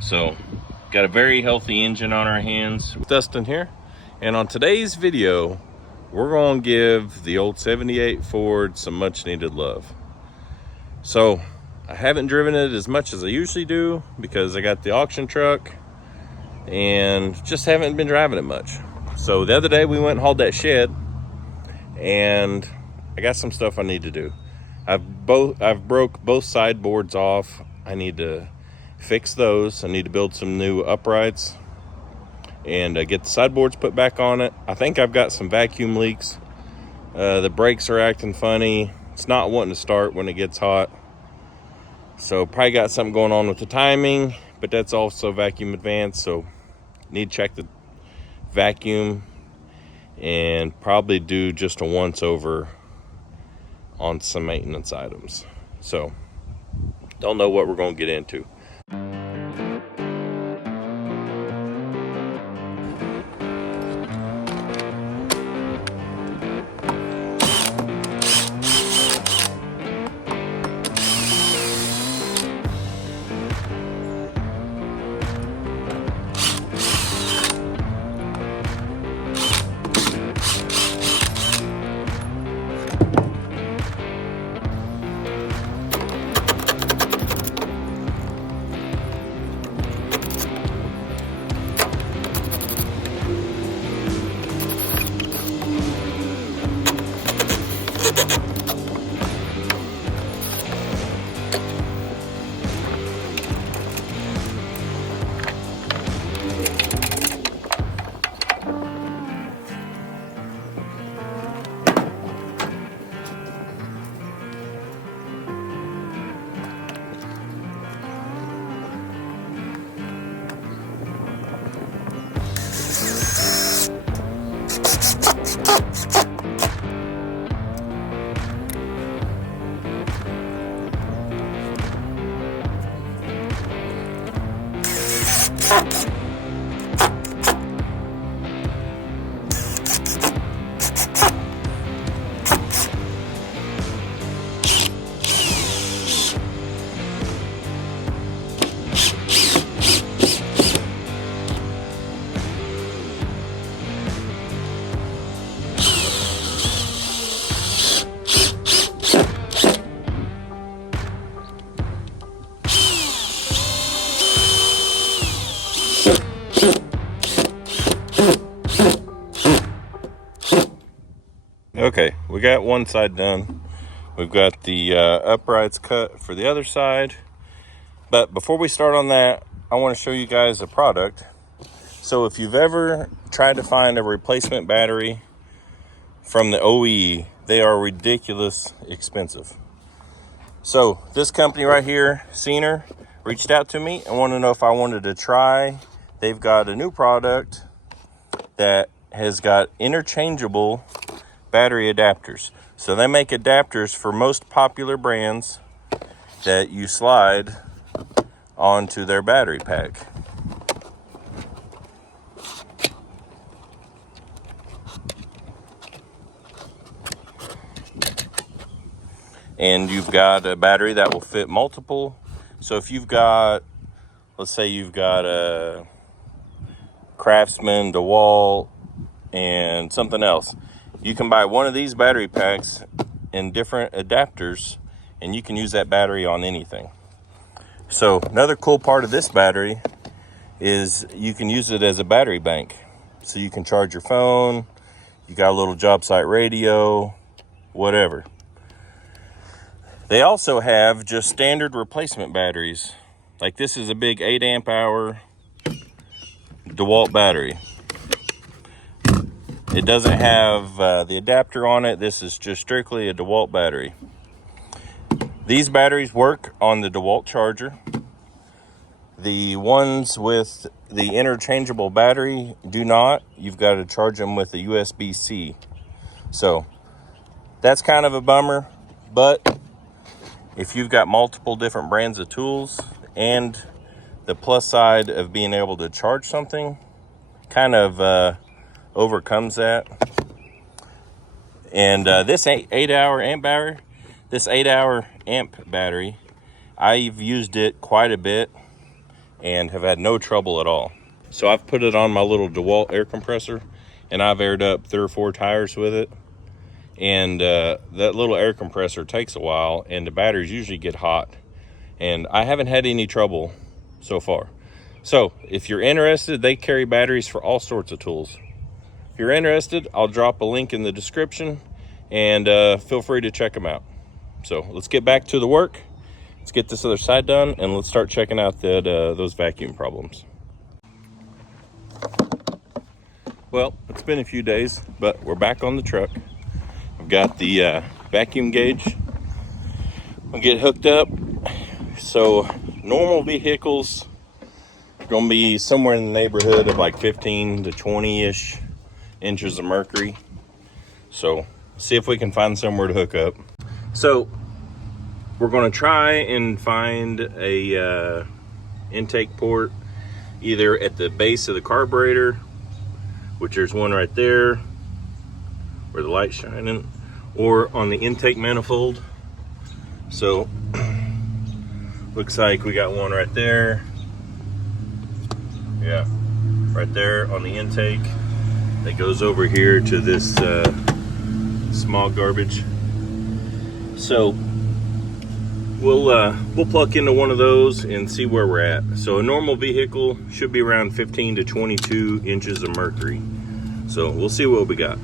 So got a very healthy engine on our hands. Dustin here, and on today's video we're going to give the old 78 Ford some much needed love. So I haven't driven it as much as I usually do because I got the auction truck and just haven't been driving it much. So the other day we went and hauled that shed, and I got some stuff I need to do. I've broke both sideboards off. I need to fix those. I need to build some new uprights and get the sideboards put back on it. I think I've got some vacuum leaks. The brakes are acting funny. It's not wanting to start when it gets hot. So probably got something going on with the timing, but that's also vacuum advanced. So need to check the vacuum and probably do just a once over on some maintenance items. So don't know what we're going to get into. Okay, we got one side done. We've got the uprights cut for the other side. But before we start on that, I want to show you guys a product. So if you've ever tried to find a replacement battery from the OE, they are ridiculous expensive. So this company right here, CEENR, reached out to me and wanted to know if I wanted to try. They've got a new product that has got interchangeable battery adapters. So they make adapters for most popular brands that you slide onto their battery pack. And you've got a battery that will fit multiple. So if you've got, let's say you've got a Craftsman, DeWalt, and something else, you can buy one of these battery packs in different adapters, and you can use that battery on anything. So another cool part of this battery is you can use it as a battery bank. So you can charge your phone, you got a little job site radio, whatever. They also have just standard replacement batteries. Like this is a big 8 amp hour DeWalt battery. It doesn't have the adapter on it. This is just strictly a DeWalt battery. These batteries work on the DeWalt charger. The ones with the interchangeable battery do not. You've got to charge them with a USB-C. So that's kind of a bummer, but if you've got multiple different brands of tools, and the plus side of being able to charge something kind of overcomes that. And this 8-hour amp battery, I've used it quite a bit, and have had no trouble at all. So I've put it on my little DeWalt air compressor, and I've aired up 3 or 4 tires with it. And that little air compressor takes a while, and the batteries usually get hot, and I haven't had any trouble so far. So if you're interested, they carry batteries for all sorts of tools. If you're interested, I'll drop a link in the description, and feel free to check them out. So let's get back to the work. Let's get this other side done, and let's start checking out those vacuum problems. Well, it's been a few days, but we're back on the truck. I've got the vacuum gauge. I'll get hooked up. So normal vehicles are going to be somewhere in the neighborhood of like 15 to 20-ish inches of mercury. So see if we can find somewhere to hook up. So we're going to try and find a intake port either at the base of the carburetor, which there's one right there where the light's shining, or on the intake manifold. So looks like we got one right there. Yeah, right there on the intake that goes over here to this small garbage. So we'll plug into one of those and see where we're at. So a normal vehicle should be around 15 to 22 inches of mercury. So we'll see what we got.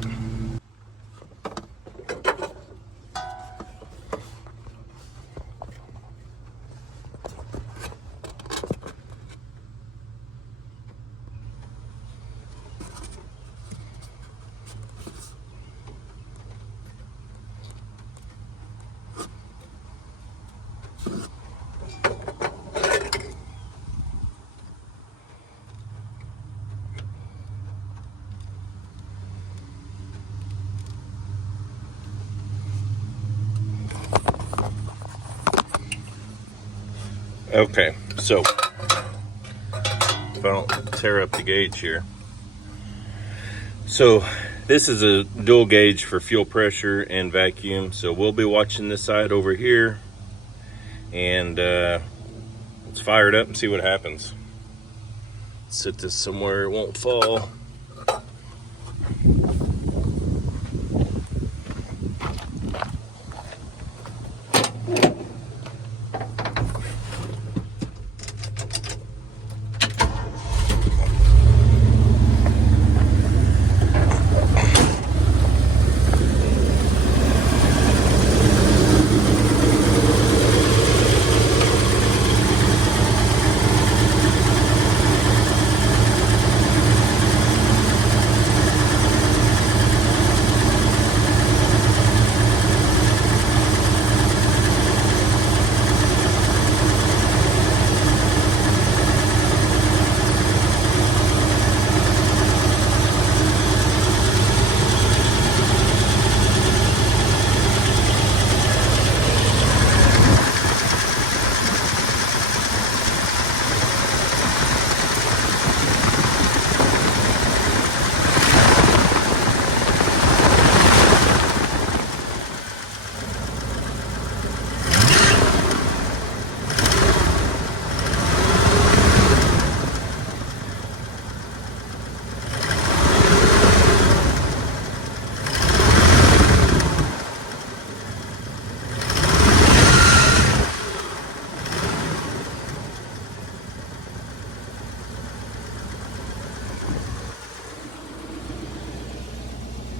Okay, so if I don't tear up the gauge here. So this is a dual gauge for fuel pressure and vacuum. So we'll be watching this side over here, and let's fire it up and see what happens. Set this somewhere it won't fall.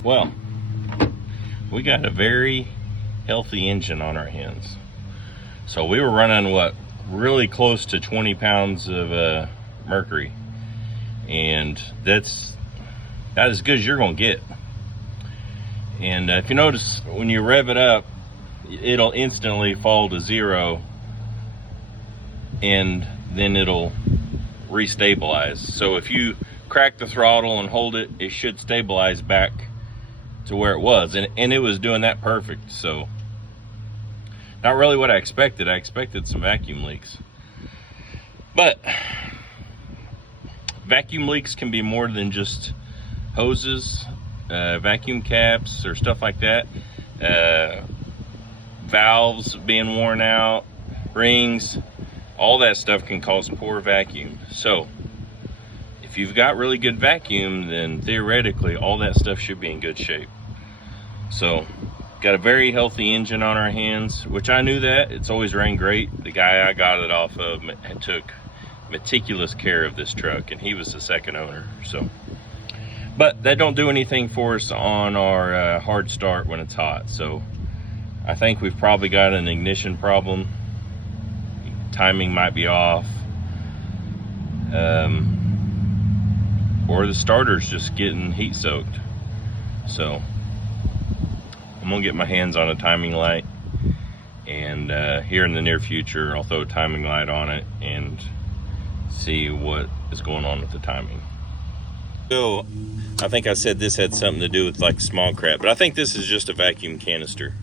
Well, we got a very healthy engine on our hands. So we were running what, really close to 20 pounds of mercury, and that's as good as you're gonna get. And if you notice, when you rev it up, it'll instantly fall to 0, and then it'll restabilize. So if you crack the throttle and hold it, it should stabilize back to where it was, and it was doing that perfect. So not really what I expected. I expected some vacuum leaks, but vacuum leaks can be more than just hoses, vacuum caps, or stuff like that. Valves being worn out, rings, all that stuff can cause poor vacuum. So if you've got really good vacuum, then theoretically all that stuff should be in good shape. So got a very healthy engine on our hands, which I knew that. It's always ran great. The guy I got it off of took meticulous care of this truck, and he was the second owner. So, but that don't do anything for us on our hard start when it's hot. So I think we've probably got an ignition problem. Timing might be off, or the starter's just getting heat soaked. So I'm gonna get my hands on a timing light, and here in the near future I'll throw a timing light on it and see what is going on with the timing. So I think I said this had something to do with like smog crap, but I think this is just a vacuum canister,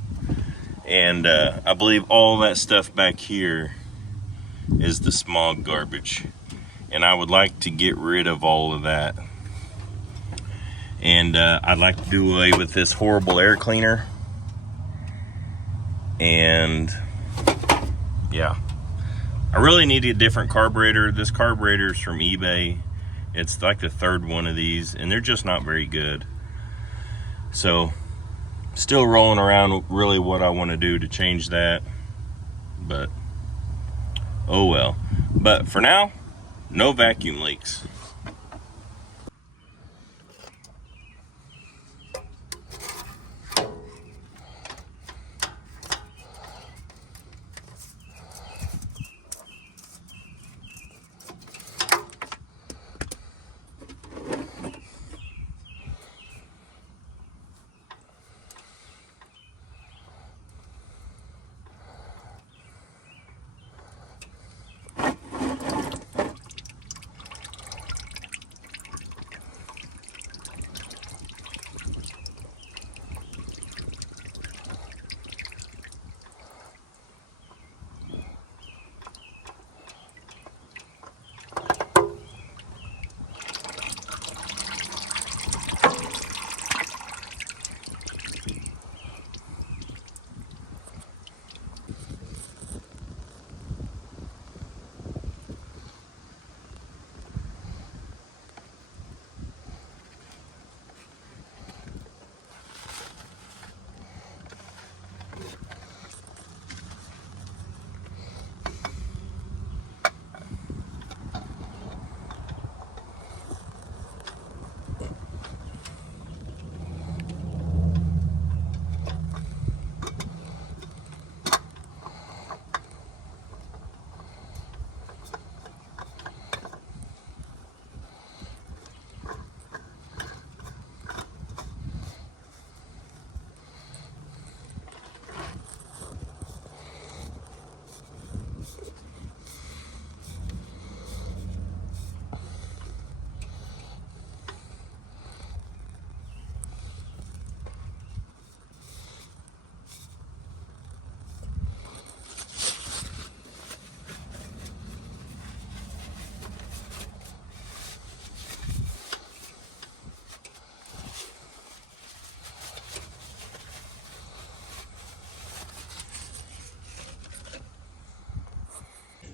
and I believe all that stuff back here is the smog garbage, and I would like to get rid of all of that. And I'd like to do away with this horrible air cleaner. And yeah, I really need a different carburetor. This carburetor is from eBay. It's like the third one of these, and they're just not very good. So still rolling around really what I want to do to change that, but oh well. But for now, no vacuum leaks.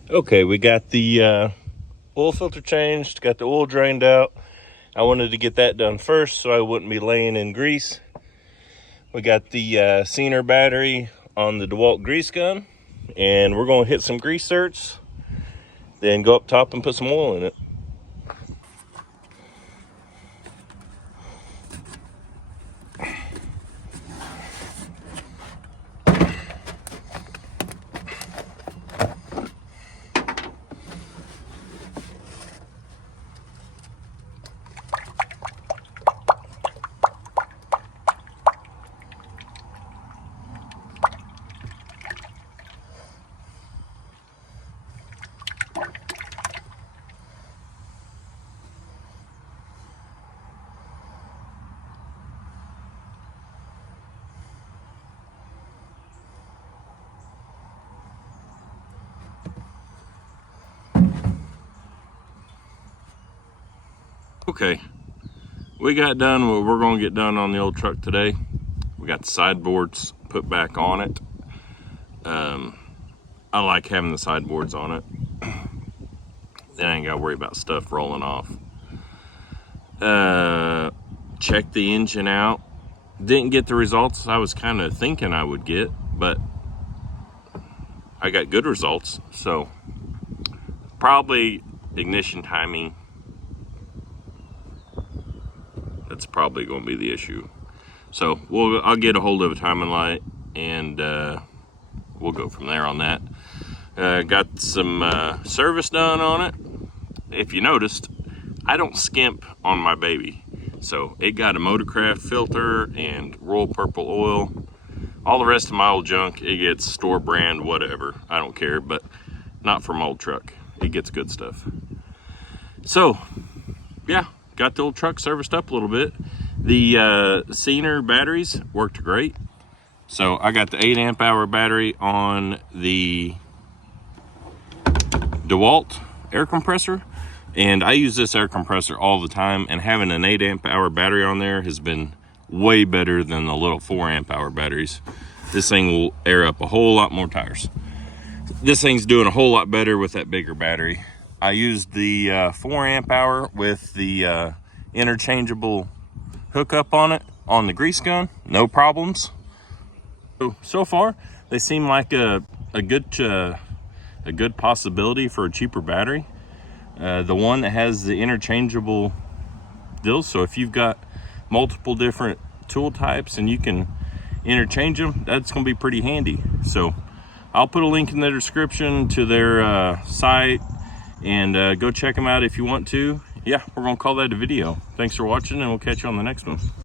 Okay, we got the oil filter changed, got the oil drained out. I wanted to get that done first so I wouldn't be laying in grease. We got the CEENR battery on the DeWalt grease gun, and we're gonna hit some grease certs, then go up top and put some oil in it. Okay, we got done what we're gonna get done on the old truck today. We got the sideboards put back on it. I like having the sideboards on it. Then I ain't gotta worry about stuff rolling off. Check the engine out. Didn't get the results I was kind of thinking I would get, but I got good results. So probably ignition timing. That's probably going to be the issue. So I'll get a hold of a timing light, and we'll go from there on that. Got some service done on it. If you noticed, I don't skimp on my baby. So it got a Motorcraft filter and Royal Purple oil. All the rest of my old junk, it gets store brand, whatever. I don't care, but not from old truck. It gets good stuff. So yeah, got the old truck serviced up a little bit. The CEENR batteries worked great. So I got the 8 amp hour battery on the DeWalt air compressor, and I use this air compressor all the time, and having an 8 amp hour battery on there has been way better than the little 4 amp hour batteries. This thing will air up a whole lot more tires. This thing's doing a whole lot better with that bigger battery. I used the 4 amp hour with the interchangeable hookup on it on the grease gun, no problems. So far they seem like a good possibility for a cheaper battery. The one that has the interchangeable deals, so if you've got multiple different tool types and you can interchange them, that's going to be pretty handy. So I'll put a link in the description to their site, and go check them out if you want to. Yeah, we're going to call that a video. Thanks for watching, and we'll catch you on the next one.